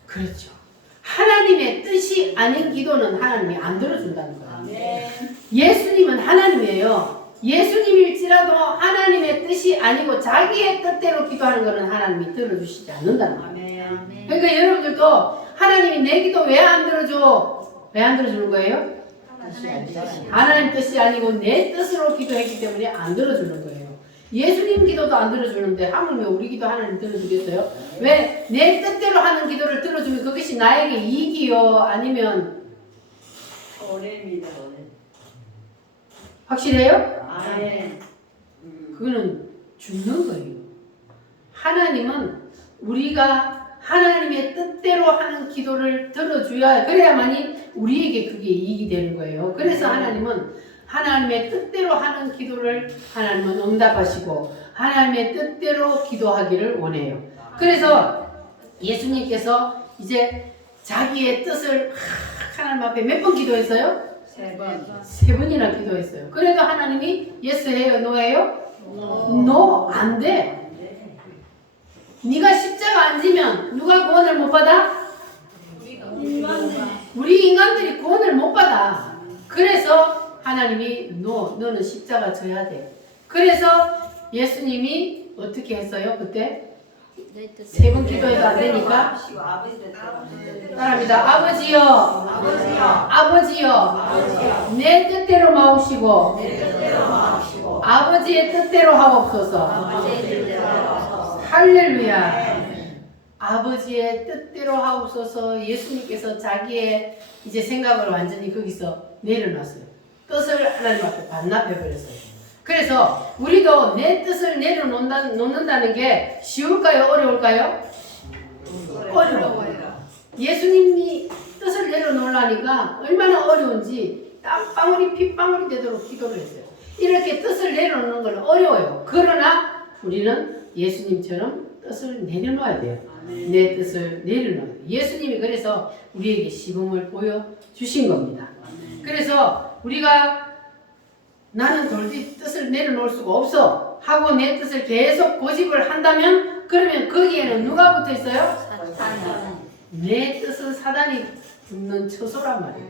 그렇죠. 하나님의 뜻이 아닌 기도는 하나님이 안 들어준다는 거예요. 예수님은 하나님이에요. 예수님일지라도 하나님의 뜻이 아니고 자기의 뜻대로 기도하는 것은 하나님이 들어주시지 않는다는 거예요. 그러니까 여러분들도 하나님이 내 기도 왜 안 들어줘? 왜 안 들어주는 거예요? 하나님 뜻이 아니고 내 뜻으로 기도했기 때문에 안 들어주는 거예요. 예수님 기도도 안 들어주는데 하물며 우리 기도 하나님 들어주겠어요? 왜? 내 뜻대로 하는 기도를 들어주면 그것이 나에게 이익이요? 아니면 오래입니다. 오래. 확실해요? 아멘. 그거는 죽는 거예요. 하나님은 우리가 하나님의 뜻대로 하는 기도를 들어줘야 그래야만이 우리에게 그게 이익이 되는 거예요. 그래서 하나님은 하나님의 뜻대로 하는 기도를 하나님은 응답하시고 하나님의 뜻대로 기도하기를 원해요. 그래서 예수님께서 이제 자기의 뜻을 하나님 앞에 몇 번 기도했어요? 3번. 3번이나 기도했어요. 그래도 하나님이 예스 해요? 노 해요? 노, 안 돼. 네가 십자가 안 지면 누가 구원을 못 받아? 우리 인간들이 구원을 못 받아. 그래서 하나님이 너는 십자가 져야 돼. 그래서 예수님이 어떻게 했어요? 그때 3번 기도해도 안 되니까 따라합니다. 아버지여, 아버지여, 내 뜻대로 마옵시고 아버지의 뜻대로 하옵소서. 할렐루야. 아버지의 뜻대로 하옵소서. 예수님께서 자기의 이제 생각을 완전히 거기서 내려놨어요. 뜻을 하나님 앞에 반납해버렸어요. 그래서 우리도 내 뜻을 내려놓는다는 게 쉬울까요? 어려울까요? 어려워요. 예수님이 뜻을 내려놓으려니까 얼마나 어려운지 땀방울이 핏방울이 되도록 기도를 했어요. 이렇게 뜻을 내려놓는 건 어려워요. 그러나 우리는 예수님처럼 뜻을 내려놓아야 돼요. 내 뜻을 내려놓아야 돼요. 예수님이 그래서 우리에게 시범을 보여주신 겁니다. 그래서 우리가 나는 도저히 뜻을 내려놓을 수가 없어 하고 내 뜻을 계속 고집을 한다면 그러면 거기에는 누가 붙어 있어요? 내 뜻은 사단이 붙는 처소란 말이에요.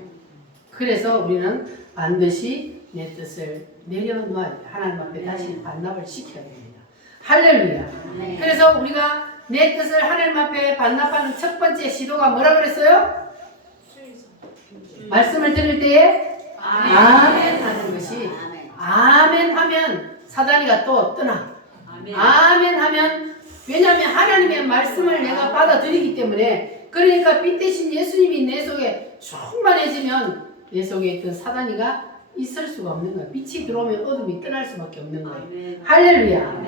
그래서 우리는 반드시 내 뜻을 내려놓아야 돼요. 하나님 앞에 다시 반납을 시켜야 됩니다. 할렐루야. 그래서 우리가 내 뜻을 하나님 앞에 반납하는 첫 번째 시도가 뭐라 그랬어요? 말씀을 들을 때에 아멘 하는 것이 아멘 하면 사단이가 또 떠나. 아멘 하면 왜냐하면 하나님의 말씀을 내가 받아들이기 때문에 그러니까 빛 대신 예수님이 내 속에 충만해지면 내 속에 있던 사단이가 있을 수가 없는 거예요. 빛이 들어오면 어둠이 떠날 수밖에 없는 거예요. 할렐루야.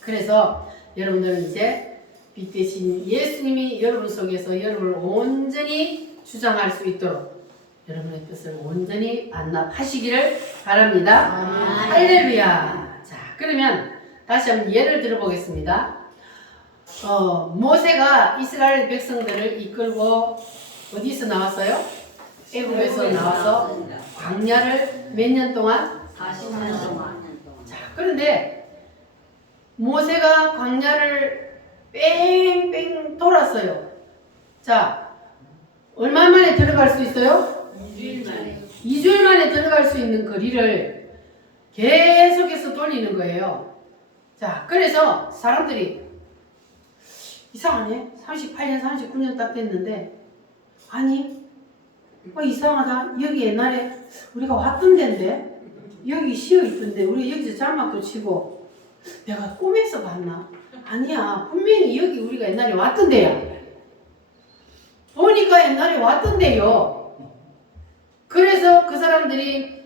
그래서 여러분들은 이제 빛 대신 예수님이 여러분 속에서 여러분을 온전히 주장할 수 있도록 여러분의 뜻을 온전히 반납하시기를 바랍니다. 할렐루야. 자, 그러면 다시 한번 예를 들어보겠습니다. 모세가 이스라엘 백성들을 이끌고 어디서 나왔어요? 애굽에서 나와서 광야를 몇 년 동안? 40년 동안. 자, 그런데 모세가 광야를 뺑뺑 돌았어요. 자, 얼마 만에 들어갈 수 있어요? 2주일 만에 들어갈 수 있는 거리를 계속해서 돌리는 거예요. 자, 그래서 사람들이 이상하네. 38년, 39년 딱 됐는데 아니 이상하다. 여기 옛날에 우리가 왔던 데인데 여기 쉬어 있던데 우리 여기서 장막도 치고 내가 꿈에서 봤나? 아니야. 분명히 여기 우리가 옛날에 왔던 데야. 보니까 옛날에 왔던 데요. 그래서 그 사람들이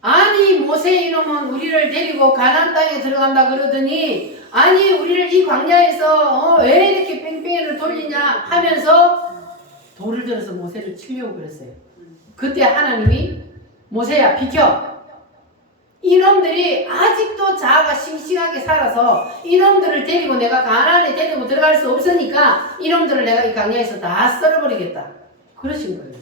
아니 모세 이놈은 우리를 데리고 가나안 땅에 들어간다 그러더니 아니 우리를 이 광야에서 왜 이렇게 뺑뺑이를 돌리냐 하면서 돌을 들어서 모세를 치려고 그랬어요. 그때 하나님이 모세야 비켜. 이놈들이 아직도 자아가 싱싱하게 살아서 이놈들을 데리고 내가 가나안에 데리고 들어갈 수 없으니까 이놈들을 내가 이 광야에서 다 썰어버리겠다. 그러신 거예요.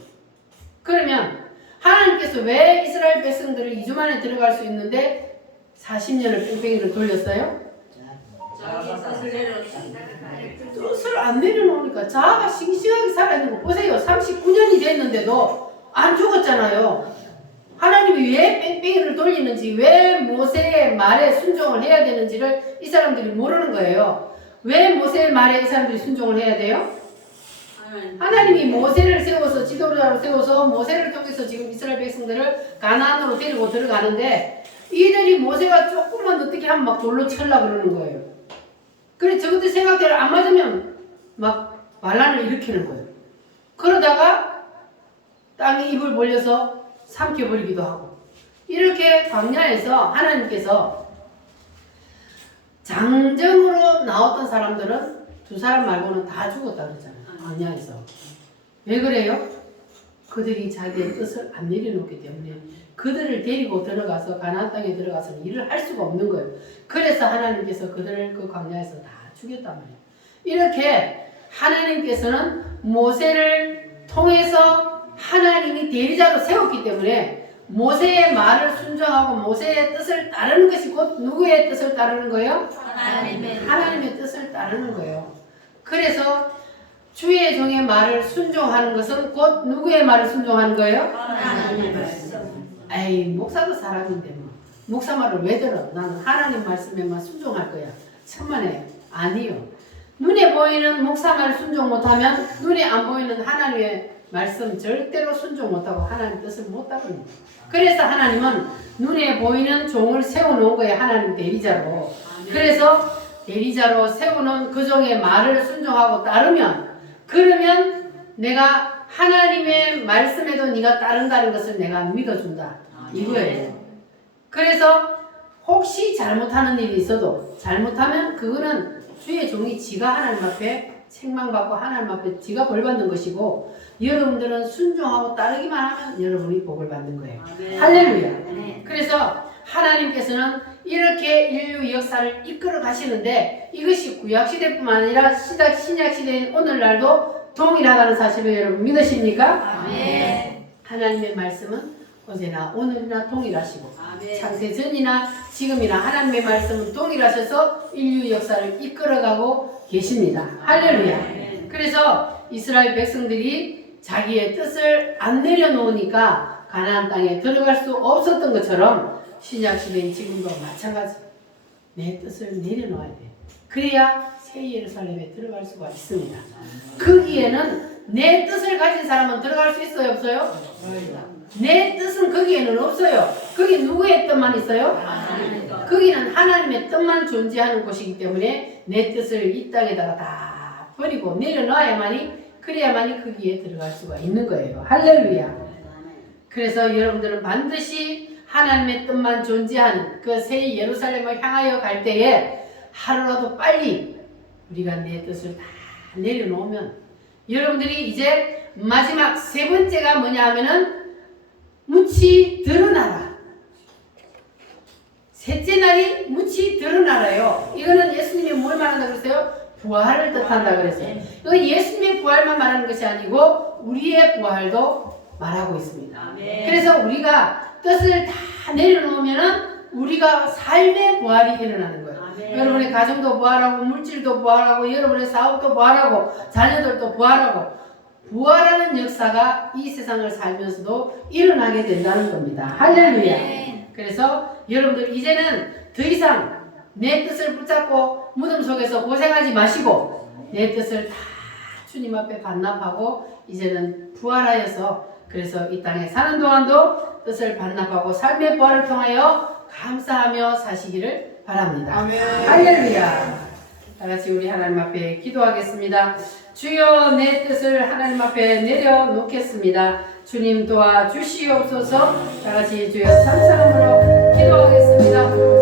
그러면 하나님께서 왜 이스라엘 백성들을 2주 만에 들어갈 수 있는데 40년을 뺑뺑이를 돌렸어요? 뜻을 안 내려놓으니까 자아가 싱싱하게 살아있는 거 보세요. 39년이 됐는데도 안 죽었잖아요. 하나님이 왜 뺑뺑이를 돌리는지, 왜 모세의 말에 순종을 해야 되는지를 이 사람들이 모르는 거예요. 왜 모세의 말에 이 사람들이 순종을 해야 돼요? 하나님이 모세를 세워서 지도자로 세워서 모세를 통해서 지금 이스라엘 백성들을 가나안으로 데리고 들어가는데 이들이 모세가 조금만 어떻게 하면 막 돌로 칠라 그러는 거예요. 그래 저것들 생각대로 안 맞으면 막 반란을 일으키는 거예요. 그러다가 땅에 입을 벌려서 삼켜버리기도 하고 이렇게 광야에서 하나님께서 장정으로 나왔던 사람들은 두 사람 말고는 다 죽었다 그러잖아요. 광야에서. 왜 그래요? 그들이 자기의 뜻을 안 내려놓기 때문에 그들을 데리고 들어가서 가나안 땅에 들어가서 일을 할 수가 없는 거예요. 그래서 하나님께서 그들을 그 광야에서 다 죽였단 말이에요. 이렇게 하나님께서는 모세를 통해서 하나님이 대리자로 세웠기 때문에 모세의 말을 순종하고 모세의 뜻을 따르는 것이 곧 누구의 뜻을 따르는 거예요? 하나님의 뜻을 따르는 거예요. 그래서 주의 종의 말을 순종하는 것은 곧 누구의 말을 순종하는 거예요? 하나님의 말씀. 에이 목사도 사람인데 뭐 목사 말을 왜 들어? 나는 하나님 말씀에만 순종할 거야. 천만에 아니요. 눈에 보이는 목사 말 순종 못하면 눈에 안 보이는 하나님의 말씀 절대로 순종 못하고 하나님 뜻을 못하거든요. 그래서 하나님은 눈에 보이는 종을 세워놓은 거예요. 하나님 대리자로. 그래서 대리자로 세우는 그 종의 말을 순종하고 따르면 그러면 내가 하나님의 말씀에도 네가 따른다는 것을 내가 믿어준다. 이거예요. 그래서 혹시 잘못하는 일이 있어도 잘못하면 그거는 주의 종이 지가 하나님 앞에 책망받고 하나님 앞에 지가 벌 받는 것이고 여러분들은 순종하고 따르기만 하면 여러분이 복을 받는 거예요. 할렐루야. 그래서 하나님께서는 이렇게 인류 역사를 이끌어 가시는데 이것이 구약시대뿐만 아니라 신약시대인 오늘날도 동일하다는 사실을 여러분 믿으십니까? 하나님의 말씀은 어제나 오늘이나 동일하시고 창세전이나 지금이나 하나님의 말씀은 동일하셔서 인류 역사를 이끌어가고 계십니다. 할렐루야. 그래서 이스라엘 백성들이 자기의 뜻을 안 내려놓으니까 가나안 땅에 들어갈 수 없었던 것처럼 신약시대인 지금도 마찬가지. 내 뜻을 내려놓아야 돼. 그래야 새 예루살렘에 들어갈 수가 있습니다. 거기에는 내 뜻을 가진 사람은 들어갈 수 있어요? 없어요? 내 뜻은 거기에는 없어요. 거기 누구의 뜻만 있어요? 거기는 하나님의 뜻만 존재하는 곳이기 때문에 내 뜻을 이 땅에다가 다 버리고 내려놔야만이 그래야만이 거기에 들어갈 수가 있는 거예요. 할렐루야. 그래서 여러분들은 반드시 하나님의 뜻만 존재하는 그 새 예루살렘을 향하여 갈 때에 하루라도 빨리 우리가 내 뜻을 다 내려놓으면 여러분들이 이제 마지막 세 번째가 뭐냐 하면은 묻히 드러나라. 셋째 날이 묻히 드러나라요. 이거는 예수님이 뭘 말한다 그랬어요? 부활을 뜻한다 그랬어요. 이거 예수님의 부활만 말하는 것이 아니고 우리의 부활도 말하고 있습니다. 그래서 우리가 뜻을 다 내려놓으면은 우리가 삶의 부활이 일어나는 거예요. 여러분의 가정도 부활하고 물질도 부활하고 여러분의 사업도 부활하고 자녀들도 부활하고 부활하는 역사가 이 세상을 살면서도 일어나게 된다는 겁니다. 할렐루야. 그래서 여러분들 이제는 더 이상 내 뜻을 붙잡고 무덤 속에서 고생하지 마시고 내 뜻을 다 주님 앞에 반납하고 이제는 부활하여서 그래서 이 땅에 사는 동안도 뜻을 반납하고 삶의 부활을 통하여 감사하며 사시기를 바랍니다. 할렐루야. 다같이 우리 하나님 앞에 기도하겠습니다. 주여 내 뜻을 하나님 앞에 내려놓겠습니다. 주님 도와주시옵소서. 다같이 주여 삼사람으로 기도하겠습니다.